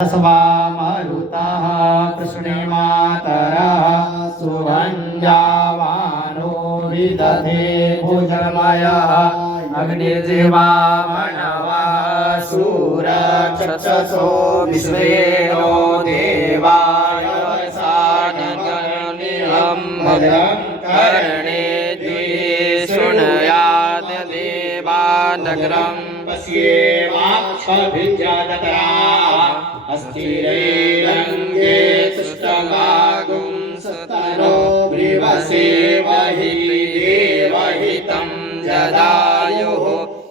स्वा मरुतः कृष्णे मातरः सुभञ्जावानो विदधे भुजमयः अग्निर्जिह्वा मनवा शूरचक्षसो विश्वेनो देवाय वसानगनिहं भद्रं कर्णे द्विशृणुयाद देवानगरम् पश्येमाक्षभिर्जातरा अस्थिरैरङ्गे तुष्टमागुं सतनो ब्रिवसेवहि देवहितं जदायुः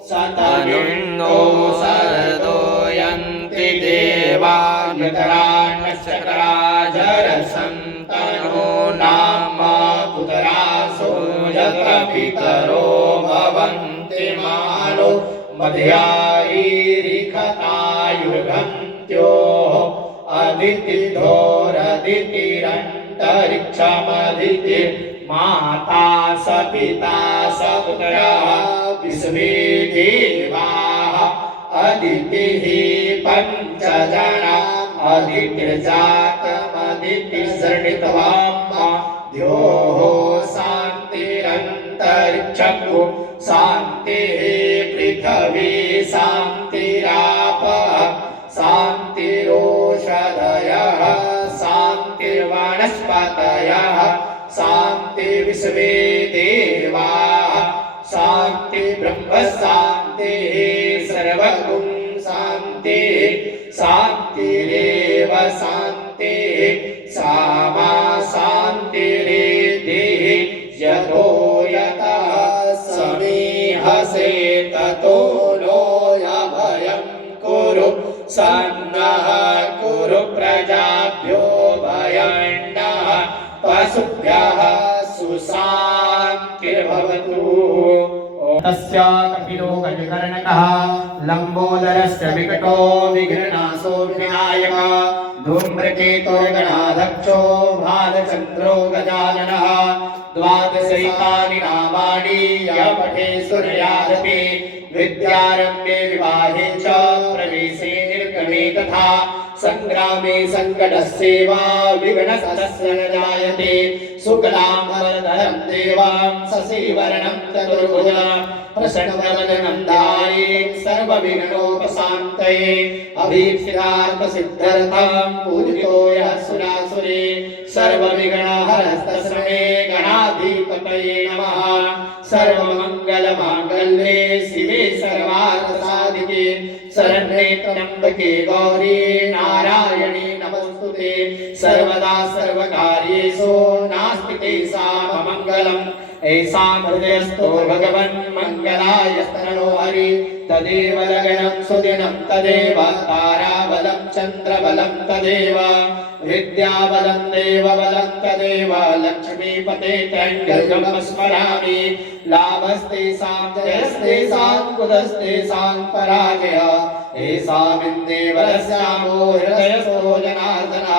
सतनुन्नो सरदो यन्ति देवान्यतरान्नश्चक्राजरसन्तनो नाम पुतरासो यत्र पितरो भवन्ति मानो मध्यायिरिखतायुर्घन्त्योः अदितिधोरदितिरन्तरिक्षमदिति माता स पिता स पुत्रः विश्वे देवाः अदितिः पञ्चजना अदितिर्जातमदितिसृणित्वां द्योः शान्तिरन्तरिक्षं शान्तिः पृथ्वी शान्तिरापः शान्तिरोषधयः शान्तिर्वनस्पतयः शान्तिर्विश्वे देवाः शान्तिर्ब्रह्म शान्तिः सर्वगुं शान्तिः शान्तिरेव शान्तिः सा मा शान्तिरेधिः यतो यतः समीहसे ततो नो अभयं कुरु सन्नः कुरु प्रजाभ्यो भयन्नः पशुभ्यः सुशान्तिर्भवतु। तस्य कपिलो गजकर्णकः लम्बोदरस्य विकटो विघ्ननाशो विनायकः धूम्रकेतुर्गणाध्यक्षो भालचन्द्रो गजाननः द्वादशैतानि नामानि यः पठे सूर्यादपि विद्यारम्भे विवाहे च प्रवेशे निर्गमे तथा संग्रामे संकटस्यैव विघ्नस्तस्य न जायते शुक्लां वरदं देवां शशिवर्णं चतुर्भुजं प्रसन्नवदनं ध्यायेत् सर्वविघ्नोपशान्तये अभीप्सितार्थसिद्ध्यर्थं पूजितो यः सुरासुरे सर्वविघ्नहरस्तस्मै गणाधिपतये नमः। सर्वमङ्गलमाङ्गल्ये शिवे सर्वार्थसाधिके शरण्ये त्र्यम्बके गौरी नारायणी नमस्तुते सर्वदा सर्वकार्येषु नास्ति तेषाममङ्गलम् ऐषां हृदयस्थो भगवन् मङ्गलायस्तरणो हरि तदेव लग्नं सुदिनं तदेव ताराबलं चन्द्रबलं तदेव विद्याबलं देवबलं तदेव लक्ष्मीपते त्रयं स्मरामि लाभस्तेषां जयस्तेषां कुतस्तेषां पराजयः एषामिन्देवरस्यामो हृदयस्थो जनार्दनः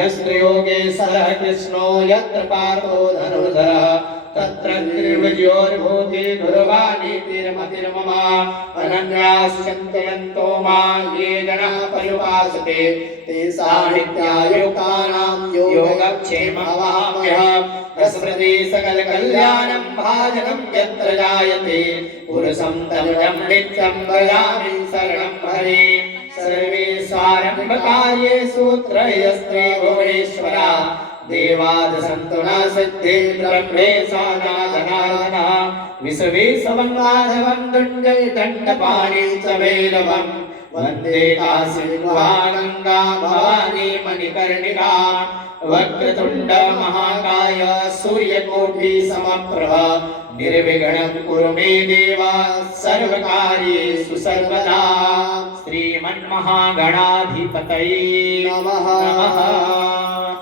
यत्र योगेश्वरः कृष्णो यत्र पार्थो धनुर्धरः तत्र त्रिविजयोर्भूति दुर्वाणीतिर्मतिर्मम अनन्याश्चिन्तयन्तो मां ये जनाः पर्युपासते तेषां नित्यायुक्तानां योगक्षेममवाप्यहम् स्मृति सकलकल्याणं भाजनं यत्र जायते पुरुषं तमजं नित्यं भजामि शरणं हरे सर्वेषारम्भकार्येषु त्रयस्त्रे भुवनेश्वरा देवादसन्तु न सिद्धे ब्रह्मेशानादनादनः विश्वेशमङ्गाधवं दुण्डैर्दण्डपाणि च वैरवं वन्दे काशीं गङ्गा भवानी मणिकर्णिका वक्रतुण्ड महाकाय सूर्यकोटिसमप्रभ निर्विघ्नं कुरु मे देव सर्वकार्येषु सर्वदा। श्रीमन्महागणाधिपतये नमः।